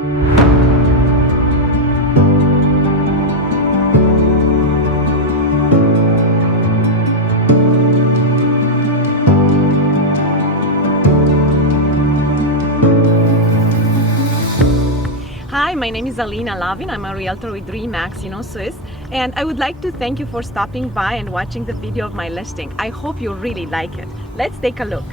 Hi, my name is Alina Lovin. I'm a realtor with RE/MAX in Osoyoos, and I would like to thank you for stopping by and watching the video of my listing. I hope you really like it. Let's take a look.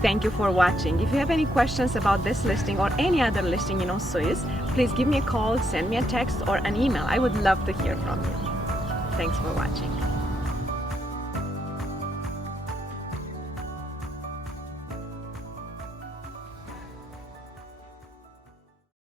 Thank you for watching. If you have any questions about this listing or any other listing in Osoyoos, please give me a call, send me a text or an email. I would love to hear from you. Thanks for watching.